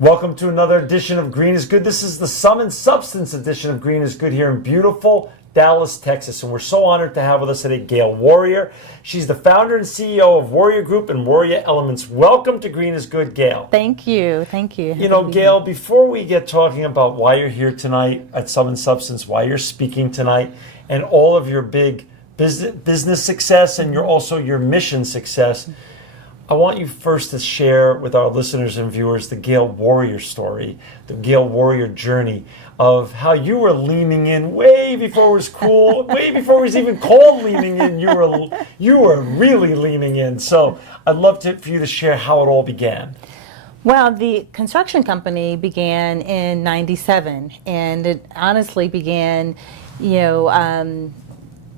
Welcome to another edition of Green is Good. This is the Sum and Substance edition of Green is Good here in beautiful Dallas, Texas. And we're so honored to have with us today Gail Warrior. She's the founder and CEO of Warrior Group and Warrior Elements. Welcome to Green is Good, Gail. Thank you. Thank you. You know, Gail, before we get talking about why you're here tonight at Sum and Substance, why you're speaking tonight, and all of your big business success and your mission success, I want you first to share with our listeners and viewers the Gail Warrior story, the Gail Warrior journey of how you were leaning in way before it was cool, way before it was even called leaning in. You were really leaning in. So I'd love for you to share how it all began. Well, the construction company began in '97, and it honestly began,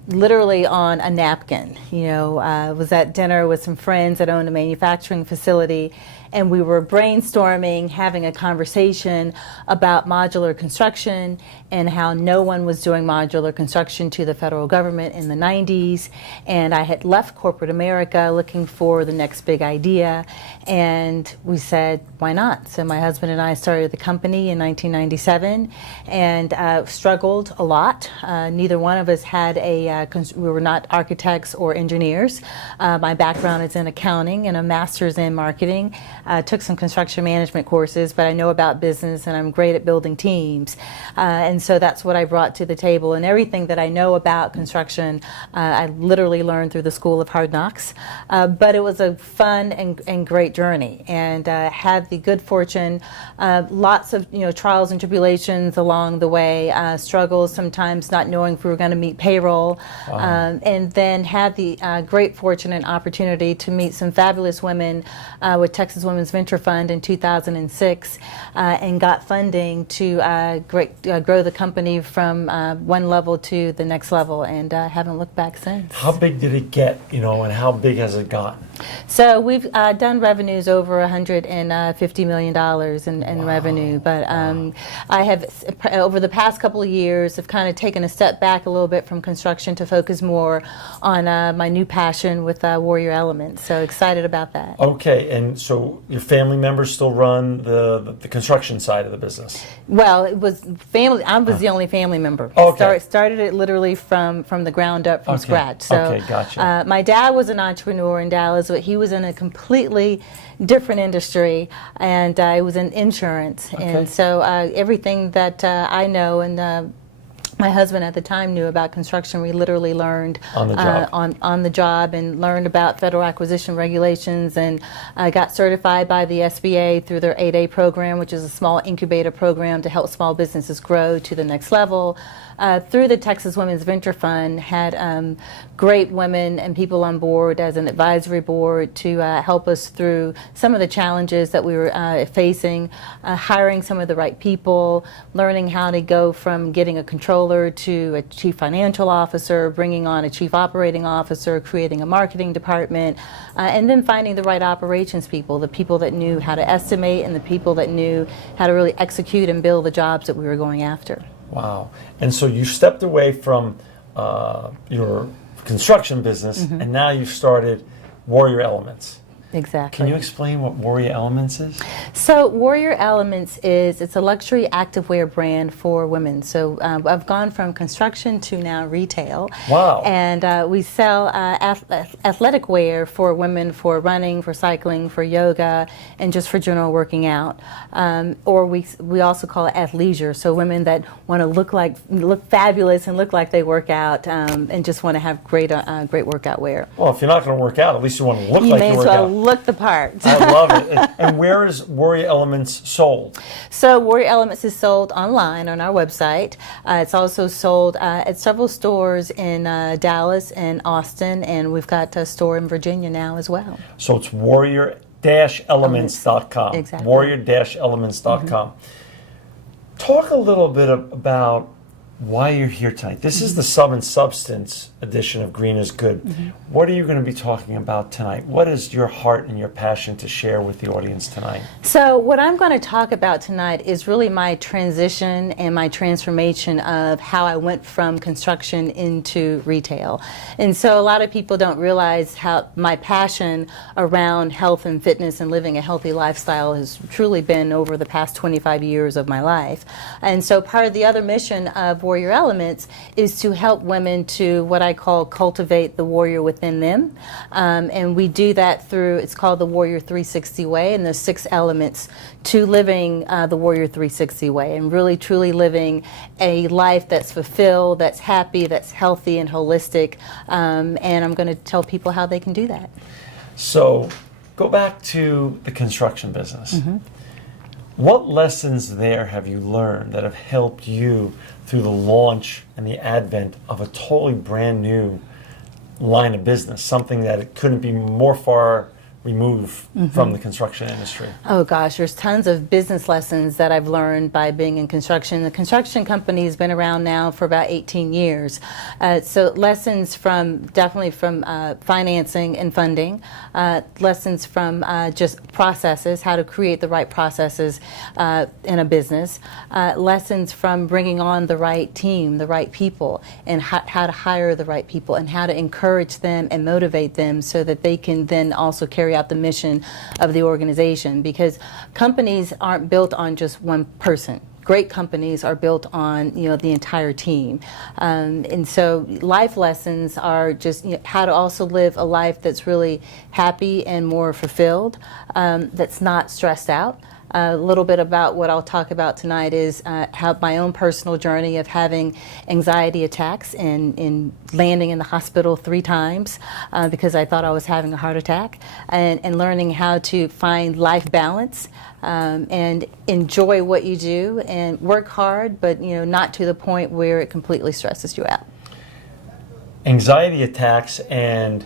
literally on a napkin. I was at dinner with some friends that owned a manufacturing facility, and we were brainstorming, having a conversation about modular construction and how no one was doing modular construction to the federal government in the 90s. And I had left corporate America looking for the next big idea, and we said, why not? So my husband and I started the company in 1997 and struggled a lot. Neither one of us had we were not architects or engineers. My background is in accounting and a master's in marketing. Took some construction management courses, but I know about business and I'm great at building teams. And so that's what I brought to the table. And everything that I know about construction, I literally learned through the School of Hard Knocks. But it was a fun and great journey, and had the good fortune, lots of trials and tribulations along the way, struggles sometimes not knowing if we were going to meet payroll, and then had the great fortune and opportunity to meet some fabulous women with Texas Women's Venture Fund in 2006, and got funding to grow the company from one level to the next level, and haven't looked back since. How big did it get, and how big has it gotten? So we've done revenues over $150 million in revenue, but I have, over the past couple of years, have kind of taken a step back a little bit from construction to focus more on my new passion with Warrior Elements. So excited about that. Okay, and so your family members still run the construction side of the business? Well, it was family. I was the only family member. Okay. Started it literally from the ground up, from scratch. So, okay, gotcha. My dad was an entrepreneur in Dallas, but he was in a completely different industry, and it was in insurance. Okay. And so everything that I know and my husband at the time knew about construction, we literally learned on the job, on the job, and learned about federal acquisition regulations, and got certified by the SBA through their 8A program, which is a small incubator program to help small businesses grow to the next level. Through the Texas Women's Venture Fund, had great women and people on board as an advisory board to help us through some of the challenges that we were facing, hiring some of the right people, learning how to go from getting a controller to a chief financial officer, bringing on a chief operating officer, creating a marketing department, and then finding the right operations people, the people that knew how to estimate and the people that knew how to really execute and build the jobs that we were going after. Wow. And so you stepped away from your construction business, and now you've started Warrior Elements. Exactly. Can you explain what Warrior Elements is? So Warrior Elements it's a luxury activewear brand for women. So I've gone from construction to now retail. Wow. And we sell athletic wear for women, for running, for cycling, for yoga, and just for general working out. Or we also call it athleisure. So women that want to look fabulous and look like they work out, and just want to have great workout wear. Well, if you're not going to work out, at least you want to look like you work out. Look the part. I love it. And where is Warrior Elements sold? So Warrior Elements is sold online on our website. It's also sold at several stores in Dallas and Austin, and we've got a store in Virginia now as well. So it's warrior-elements.com. Exactly. Warrior-elements.com. Talk a little bit about why you're here tonight. This is the Sub and Substance edition of Green is Good. What are you going to be talking about tonight? What is your heart and your passion to share with the audience tonight? So what I'm going to talk about tonight is really my transition and my transformation of how I went from construction into retail. And so a lot of people don't realize how my passion around health and fitness and living a healthy lifestyle has truly been over the past 25 years of my life. And so part of the other mission of Warrior Elements is to help women to what I call cultivate the warrior within them. And we do that through, it's called the Warrior 360 Way, and there's 6 elements to living the Warrior 360 Way, and really truly living a life that's fulfilled, that's happy, that's healthy and holistic. And I'm going to tell people how they can do that. So go back to the construction business. What lessons there have you learned that have helped you through the launch and the advent of a totally brand new line of business, something that it couldn't be more far removed from the construction industry? Oh gosh, there's tons of business lessons that I've learned by being in construction. The construction company has been around now for about 18 years. So lessons from, definitely from financing and funding, lessons from just processes, how to create the right processes in a business, lessons from bringing on the right team, the right people, and how to hire the right people, and how to encourage them and motivate them so that they can then also carry out the mission of the organization, because companies aren't built on just one person. Great companies are built on, you know, the entire team. And so life lessons are just, you know, how to also live a life that's really happy and more fulfilled, that's not stressed out. A little bit about what I'll talk about tonight is how my own personal journey of having anxiety attacks and landing in the hospital 3 times because I thought I was having a heart attack, and learning how to find life balance and enjoy what you do and work hard, but not to the point where it completely stresses you out. Anxiety attacks and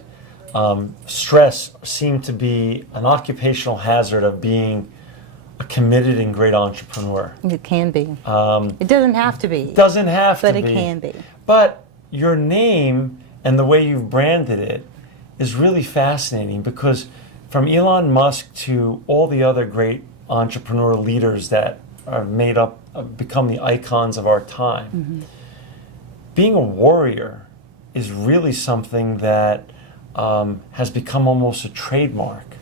stress seem to be an occupational hazard of being a committed and great entrepreneur. It can be. It doesn't have to be. It doesn't have to be. But it can be. But your name and the way you've branded it is really fascinating, because from Elon Musk to all the other great entrepreneur leaders that are made up, become the icons of our time, being a warrior is really something that has become almost a trademark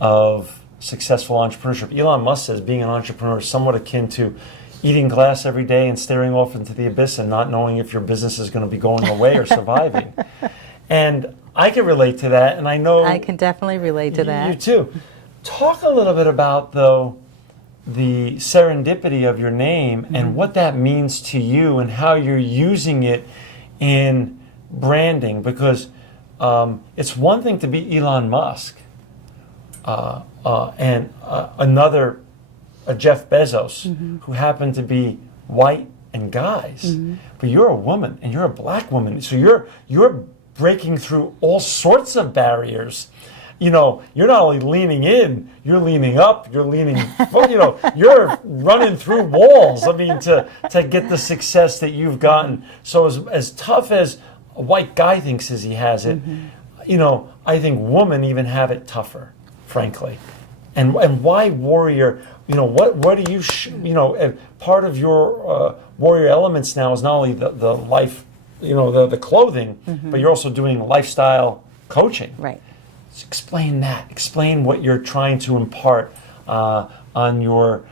of successful entrepreneurship. Elon Musk says being an entrepreneur is somewhat akin to eating glass every day and staring off into the abyss and not knowing if your business is going to be going away or surviving. And I can relate to that, and I know I can definitely relate to that. You too. Talk a little bit about, though, the serendipity of your name and what that means to you and how you're using it in branding, because it's one thing to be Elon Musk and another Jeff Bezos, who happen to be white and guys, but you're a woman and you're a black woman, so you're breaking through all sorts of barriers. You're not only leaning in, you're leaning up, you're leaning, you're running through walls. I mean, to get the success that you've gotten. So as tough as a white guy thinks as he has it, I think women even have it tougher, frankly. And why warrior? What do you, part of your warrior elements now is not only the life, the clothing, but you're also doing lifestyle coaching. Right. So explain that. Explain what you're trying to impart on your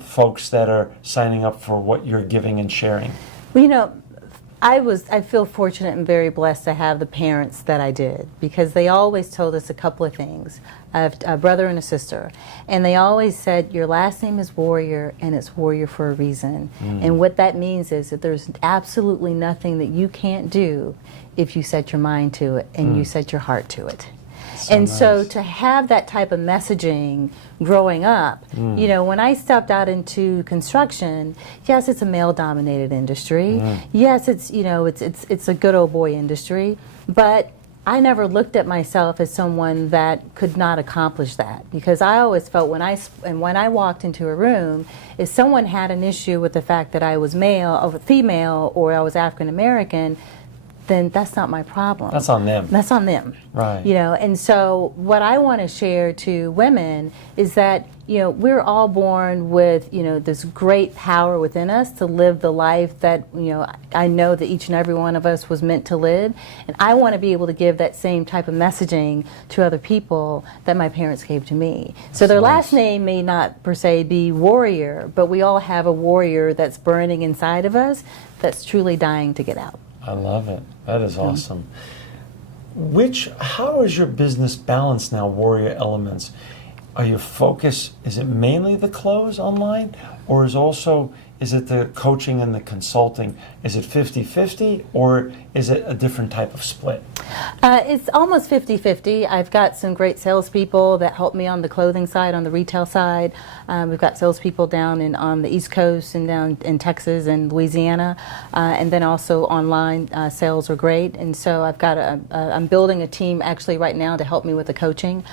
folks that are signing up for what you're giving and sharing. Well, I feel fortunate and very blessed to have the parents that I did, because they always told us a couple of things. I have a brother and a sister, and they always said, your last name is Warrior, and it's Warrior for a reason. And what that means is that there's absolutely nothing that you can't do if you set your mind to it and you set your heart to it. So to have that type of messaging growing up, when I stepped out into construction, yes, it's a male-dominated industry. Yes, it's a good old boy industry, but I never looked at myself as someone that could not accomplish that, because I always felt when I walked into a room, if someone had an issue with the fact that I was male or female or I was African American, then that's not my problem. That's on them. That's on them. Right. You know, and so what I want to share to women is that, you know, we're all born with, you know, this great power within us to live the life that, you know, I know that each and every one of us was meant to live. And I want to be able to give that same type of messaging to other people that my parents gave to me. So their last name may not per se be warrior, but we all have a warrior that's burning inside of us that's truly dying to get out. I love it. That is awesome. How is your business balanced now, Warrior Elements? Are your focus, is it mainly the clothes online, or is it the coaching and the consulting? Is it 50-50, or is it a different type of split? It's almost 50-50. I've got some great salespeople that help me on the clothing side, on the retail side. We've got salespeople down on the East Coast and down in Texas and Louisiana, and then also online sales are great. And so I'm building a team actually right now to help me with the coaching.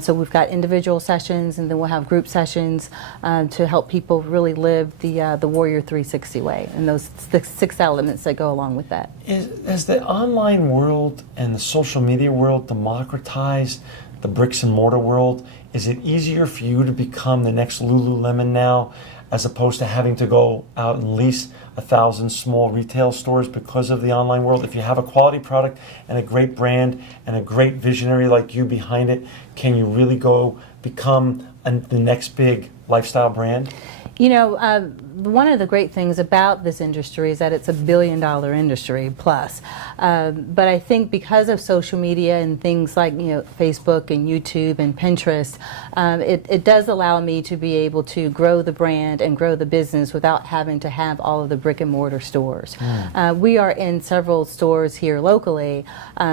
So we've got individual sessions, and then we'll have group sessions to help people really live the Warrior 360 way, and those six elements that go along with that. Has the online world and the social media world democratized the bricks and mortar world? Is it easier for you to become the next Lululemon now, as opposed to having to go out and lease 1,000 small retail stores because of the online world? If you have a quality product and a great brand and a great visionary like you behind it, can you really go become the next big lifestyle brand? You know, one of the great things about this industry is that it's $1 billion industry plus. But I think because of social media and things like, you know, Facebook and YouTube and Pinterest, it does allow me to be able to grow the brand and grow the business without having to have all of the brick and mortar stores. We are in several stores here locally,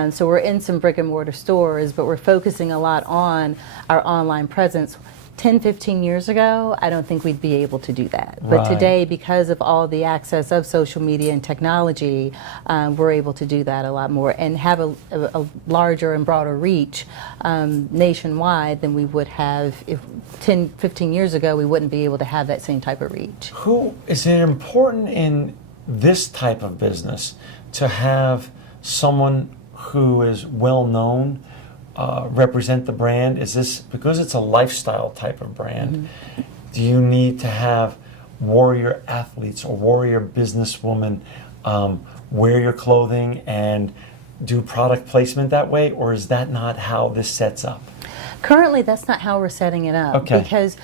so we're in some brick and mortar stores, but we're focusing a lot on our online presence. 10, 15 years ago, I don't think we'd be able to do that. But today, because of all the access of social media and technology, we're able to do that a lot more and have a larger and broader reach nationwide than we would have if 10, 15 years ago, we wouldn't be able to have that same type of reach. Is it important in this type of business to have someone who is well known represent the brand? Is this because it's a lifestyle type of brand? Do you need to have warrior athletes or warrior businesswomen wear your clothing and do product placement that way, or is that not how this sets up? Currently, that's not how we're setting it up, because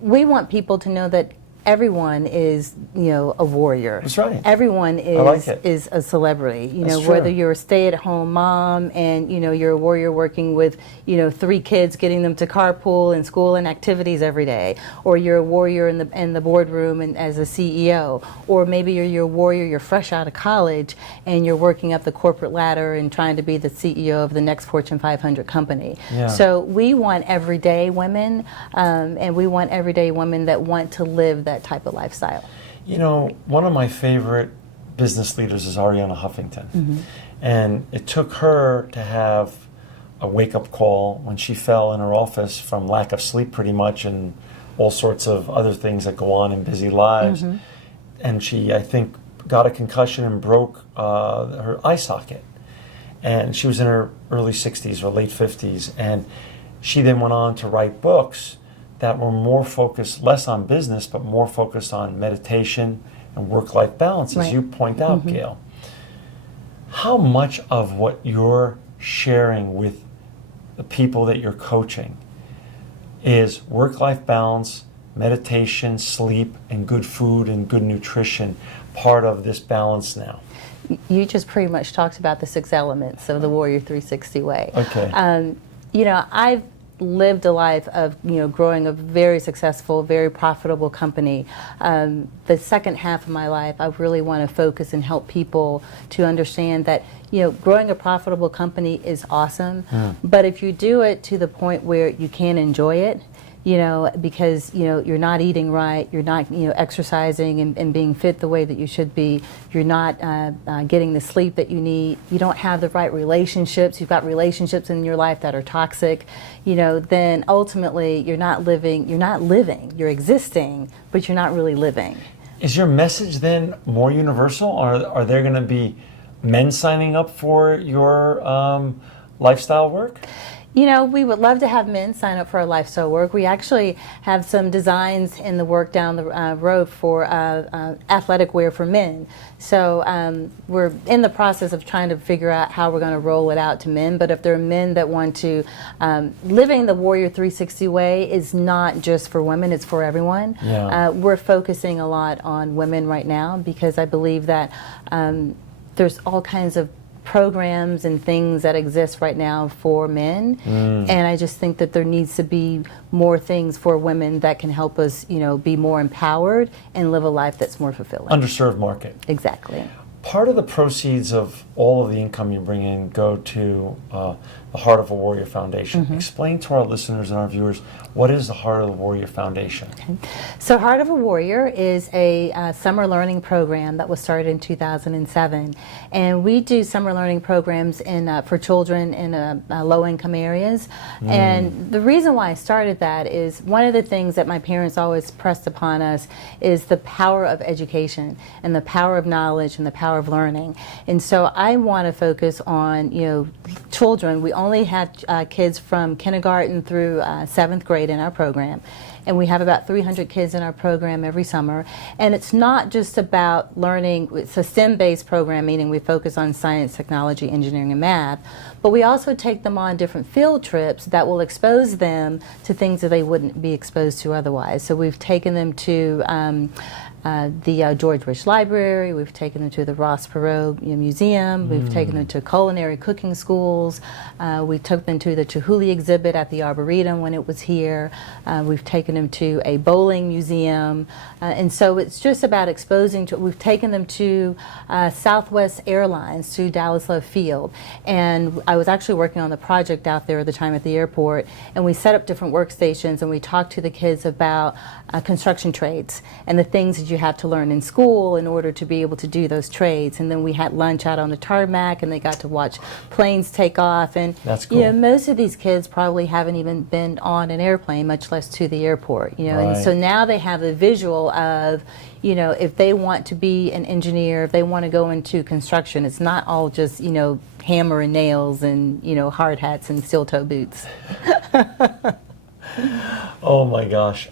we want people to know that everyone is, you know, a warrior. That's right. Everyone is a celebrity. You know, whether you're a stay-at-home mom and, you know, you're a warrior working with, you know, 3 kids, getting them to carpool and school and activities every day, or you're a warrior in the boardroom and as a CEO, or maybe you're a warrior, you're fresh out of college and you're working up the corporate ladder and trying to be the CEO of the next Fortune 500 company. So we want everyday women, and we want everyday women that want to live that type of lifestyle. You know, one of my favorite business leaders is Arianna Huffington. And it took her to have a wake-up call when she fell in her office from lack of sleep pretty much and all sorts of other things that go on in busy lives. And she, I think, got a concussion and broke her eye socket. And she was in her early 60s or late 50s. And she then went on to write books that were more focused, less on business, but more focused on meditation and work-life balance, as you point out, Gail. How much of what you're sharing with the people that you're coaching is work-life balance, meditation, sleep, and good food and good nutrition part of this balance now? You just pretty much talked about the 6 elements of the Warrior 360 way. You know, I've lived a life of, you know, growing a very successful, very profitable company. The second half of my life, I really want to focus and help people to understand that, you know, growing a profitable company is awesome, but if you do it to the point where you can't enjoy it, because, you're not eating right, you're not, exercising and being fit the way that you should be, you're not getting the sleep that you need, you don't have the right relationships, you've got relationships in your life that are toxic, then ultimately you're living, you're existing, but you're not really living. Is your message then more universal? Are there going to be men signing up for your lifestyle work? We would love to have men sign up for our lifestyle work. We actually have some designs in the work down the road for athletic wear for men. So we're in the process of trying to figure out how we're going to roll it out to men. But if there are men that want to, living the Warrior 360 way is not just for women, it's for everyone. Yeah. We're focusing a lot on women right now because I believe that there's all kinds of programs and things that exist right now for men, and I just think that there needs to be more things for women that can help us, be more empowered and live a life that's more fulfilling. Underserved market. Exactly. Part of the proceeds of all of the income you bring in go to the Heart of a Warrior Foundation. Explain to our listeners and our viewers, what is the Heart of the Warrior Foundation? Okay. So Heart of a Warrior is a summer learning program that was started in 2007. And we do summer learning programs for children in low-income areas. And the reason why I started that is one of the things that my parents always pressed upon us is the power of education and the power of knowledge and the power of learning. And so I want to focus on, children. We only have kids from kindergarten through 7th grade in our program. And we have about 300 kids in our program every summer. And it's not just about learning, it's a STEM-based program, meaning we focus on science, technology, engineering, and math. But we also take them on different field trips that will expose them to things that they wouldn't be exposed to otherwise. So we've taken them to the George Bush Library, we've taken them to the Ross Perot Museum, we've taken them to culinary cooking schools, we took them to the Chihuly exhibit at the Arboretum when it was here, we've taken them to a bowling museum, and so it's just about exposing to, we've taken them to Southwest Airlines, to Dallas Love Field, and I was actually working on the project out there at the time at the airport, and we set up different workstations and we talked to the kids about construction trades and the things that you have to learn in school in order to be able to do those trades. And then we had lunch out on the tarmac and they got to watch planes take off. And that's cool. Most of these kids probably haven't even been on an airplane, much less to the airport. Right. And so now they have a visual of, if they want to be an engineer, if they want to go into construction, it's not all just, hammer and nails and, hard hats and steel toe boots. Oh my gosh.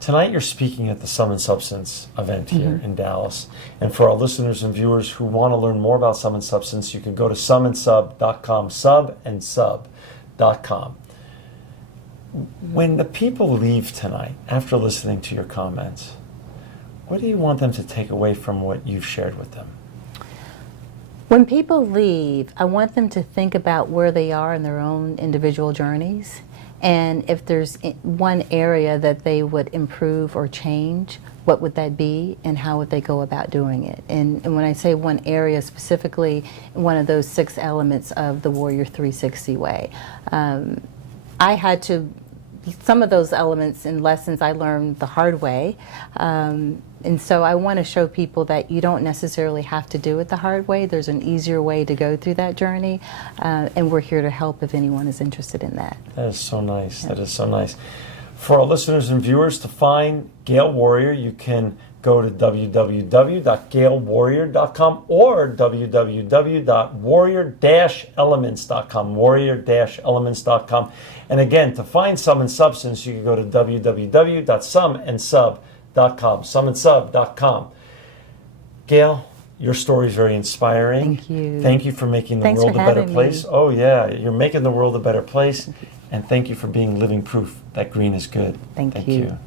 Tonight you're speaking at the Sum and Substance event here in Dallas. And for our listeners and viewers who want to learn more about Sum and Substance, you can go to sumandsub.com, subandsub.com. When the people leave tonight, after listening to your comments, what do you want them to take away from what you've shared with them? When people leave, I want them to think about where they are in their own individual journeys. And if there's one area that they would improve or change, what would that be and how would they go about doing it? And when I say one area, specifically one of those 6 elements of the Warrior 360 way. I had to, some of those elements and lessons I learned the hard way. And so I want to show people that you don't necessarily have to do it the hard way. There's an easier way to go through that journey, and we're here to help if anyone is interested in that. That is so nice. Yeah. That is so nice. For our listeners and viewers, to find Gail Warrior, you can go to www.gailwarrior.com or www.warrior-elements.com, warrior-elements.com. And again, to find Sum and Substance, you can go to www.sumandsub.com, sumandsub.com. Gail, your story is very inspiring. Thank you. Thank you for making the world a better place. Oh yeah, you're making the world a better place. And thank you for being living proof that green is good. Thank you.